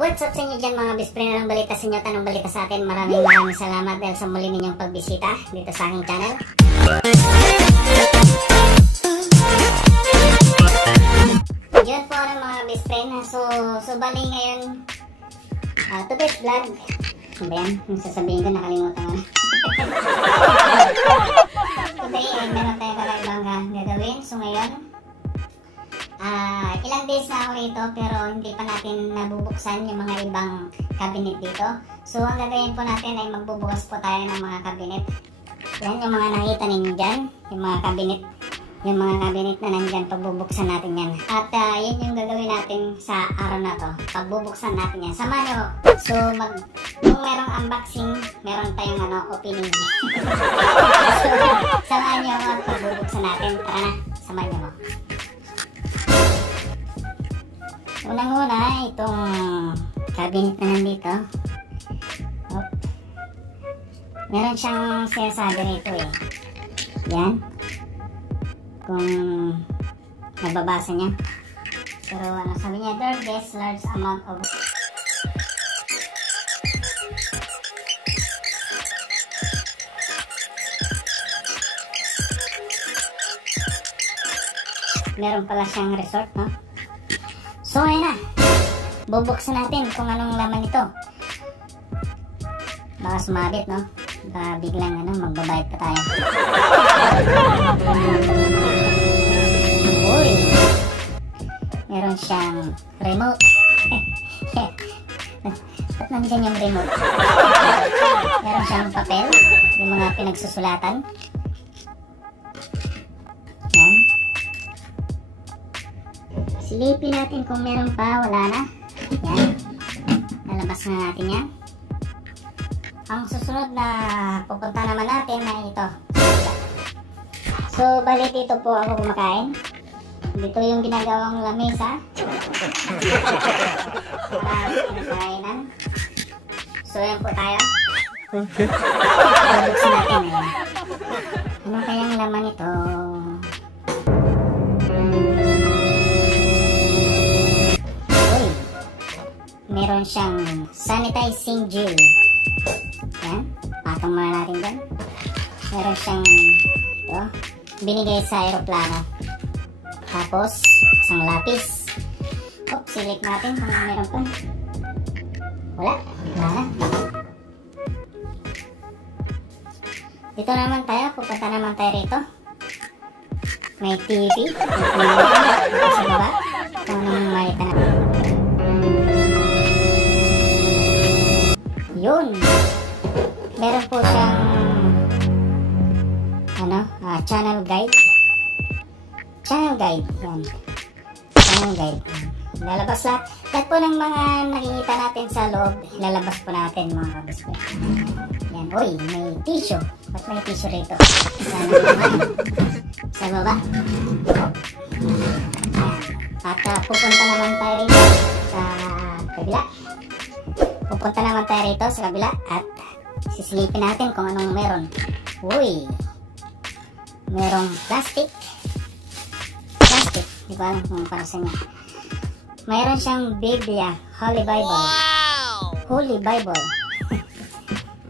What's up sa inyo dyan mga best friend? Anong balita sa inyo? Tanong balita sa atin. Maraming salamat dahil sa muli ninyong pagbisita dito sa aking channel. Yun po mga best friend. So bali ngayon today's vlog. Ano ba yan? Yung sasabihin ko nakalimutan ko na. Today ay meron tayong kakaibang gagawin. So ngayon ilang days na ako rito pero hindi pa natin nabubuksan yung mga ibang cabinet dito. So ang gagawin po natin ay magbubukas po tayo ng mga cabinet. Yan yung mga nakita ninyo dyan, yung mga cabinet na nandyan, pagbubuksan natin yan. At yun yung gagawin natin sa araw na to, pagbubuksan natin yan. Samahan nyo. So kung merong unboxing, meron tayong opening. So samahan nyo ako at pagbubuksan natin. Tara na, samahan nyo ako. Unang-una, itong cabinet na nandito. Meron siyang sinasabi rito eh. Yan. Kung nababasa niya. Pero sabi niya, there is large amount of meron pala siyang resort, no? So ayun na, bubuksan natin kung anong laman ito. Baka sumabit, no? Baka biglang magbabayad pa tayo. Uy, meron siyang remote. Ba't nandiyan yung remote? Meron siyang papel, yung mga pinagsusulatan. Yan. Silipin natin kung meron pa, wala na. Yan. Lalabas na natin yan. Ang susunod na pupunta naman natin ay ito. So, bali dito po ako kumakain. Dito yung ginagawang lamesa. Para kinakainan. So, yan po tayo. Okay. Buksan natin. Ano kayang laman ito? Meron siyang sanitizing gel. Yan, patong muna natin dyan. Meron siyang ito, binigay sa aeroplano. Tapos isang lapis. Select natin kung meron pa. Wala na. Dito naman tayo, pupunta naman tayo rito. May TV. Sa baba kung anong makita natin. Yun. Meron po siyang channel guide. Channel guide. Yan. Channel guide. Lalabas lahat. Lahat po ng mga nakikita natin sa loob, lalabas po natin mga kabispo. Yan. Uy, may tissue. Ba't may tissue rito? Yan naman. Sa baba. At pupunta naman tayo rito sa kabila. Pupunta naman tayo rito sa kabila at sisilipin natin kung anong meron. Uy! Merong plastic. Plastic. Di ba alam kung para sa niya. Mayroon siyang Biblia, Holy Bible. Wow! Holy Bible.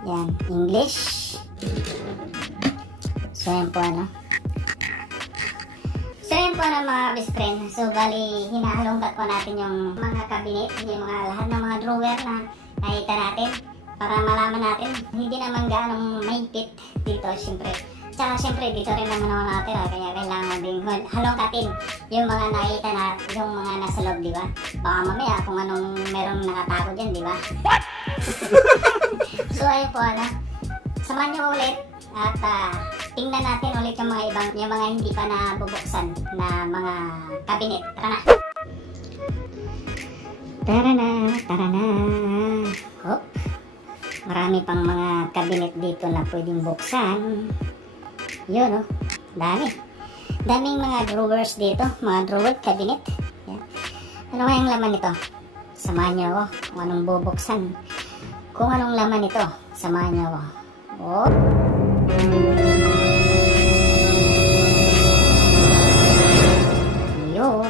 Yan. English. So yan po So yan po mga best friend. So bali, hinahalongkat po natin yung mga cabinet, yung lahat ng mga drawer na nakita natin para malaman natin. Hindi naman gaanong mahigpit dito, syempre. Tsaka syempre dito rin naman ako nakatira, kaya kailangan din halongkatin yung mga nakita na, yung mga nasa loob, di ba? Baka mamaya kung anong merong nakatago dyan, di ba? So ayun po samahan nyo ulit at tingnan natin ulit yung mga ibang, yung mga hindi pa nabubuksan na mga cabinet. Tara na! Tara na. Hop. Marami pang mga cabinet dito na pwedeng buksan. Yun daming mga drawers dito, mga drawer cabinet. Yan. Ano kayang laman nito? Samahan nyo ako kung anong bubuksan. Kung anong laman nito, samahan nyo ako. Oh. Yun.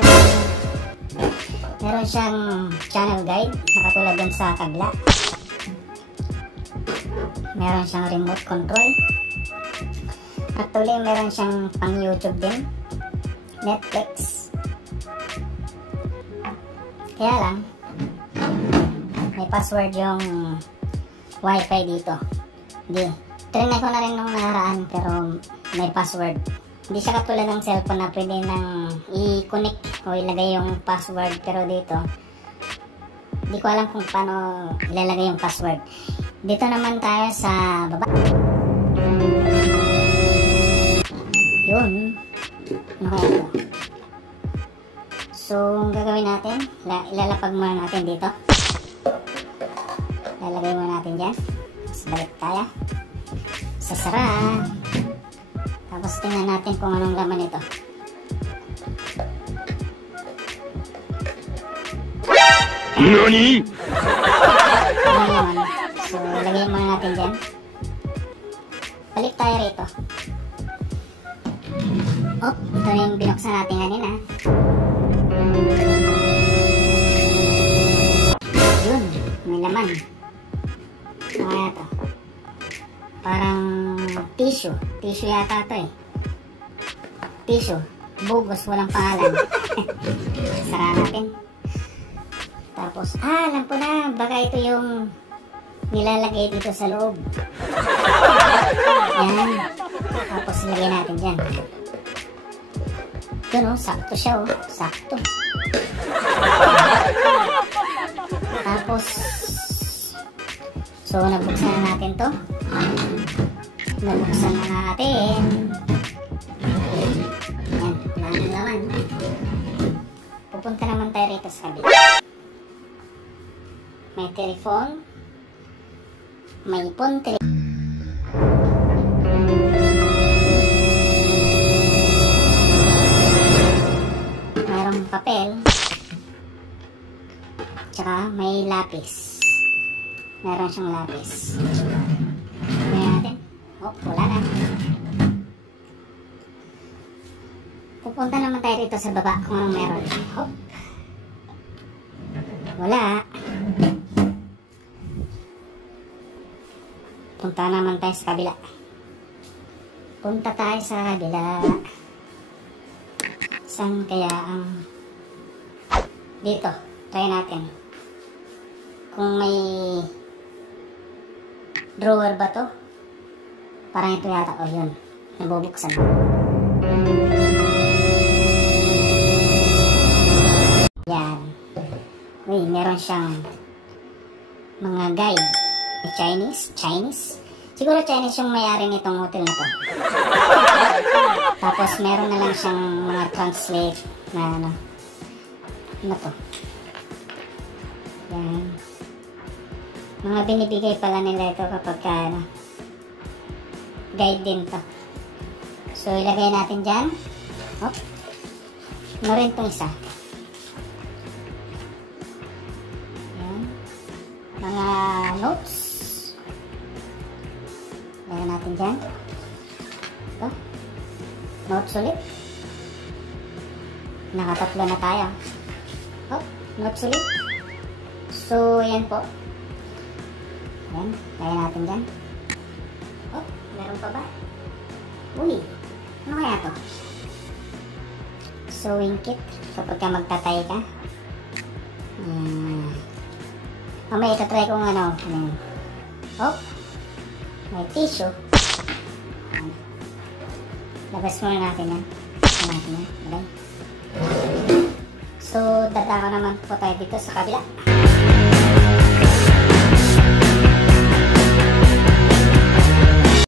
Meron siyang channel guide, nakatulad dun sa kabila. Meron siyang remote control. Actually, meron siyang pang YouTube din, Netflix. Kaya lang, may password yung wifi dito. Hindi. Trinay ko na rin nung nakaraan pero may password. Hindi siya katulad ng cellphone na pwede nang i-connect o ilagay yung password, pero dito hindi ko alam kung paano ilalagay yung password. Dito naman tayo sa baba. Yun. Ano kaya ito? So, ang gagawin natin, ilalapag muna natin dito. Lalagay muna natin dyan. Tapos balik tayo. Sasara. Tapos tingnan natin kung anong laman ito. NANI?! Anong laman? So, lagay muna natin dyan. Balik tayo rito. Oh, ito yung binuksan natin kanina. Yun, may laman. Ano kaya ito? Parang tissue. Tissue yata ito eh. Tissue. Bugos, walang pangalan. Sara natin. Tapos, alam ko na. Baka ito yung nilalagay dito sa loob. Yan. Tapos, ilagay natin dyan. Yun o, sakto siya o. Sakto. Tapos, so, nabuksan na natin to. Nabuksan na natin. Yan, wala naman. Pupunta naman tayo rito sa kabila. May telephone. May phone. Mayroong papel. Tsaka may lapis. Meron siyang lapis. Tingnan natin. Oh, wala na. Pupunta naman tayo dito sa baba kung anong meron. Oh. Wala. Punta naman tayo sa kabila. Punta tayo sa kabila. Saan kaya ang... Dito. Try natin. Kung may... drawer ba to? Parang ito yata. O yun. Nabubuksan. Yan. Uy, meron siyang mga guide. Chinese. Siguro Chinese yung may-ari nitong hotel na to. Tapos meron na lang siyang mga translate na ano. Ano to? Yan. Mga binibigay pala nila ito kapag ano, guide din to. So ilagay natin dyan. Oh. Ano rin itong isa. Yan. Mga notes. Lagyan natin dyan. Ito. Notes ulit. Nakatatlo na tayo. Oh, notes ulit. So, yan po. Yan. Lagyan natin dyan. Oh, meron pa ba? Uy, ano kaya to? Sewing kit. Kapag ka magtatay ka. Mamaya itatry kong ano. Oh, may tissue. Labas muna natin yan. So, dadako naman po tayo dito sa kabila.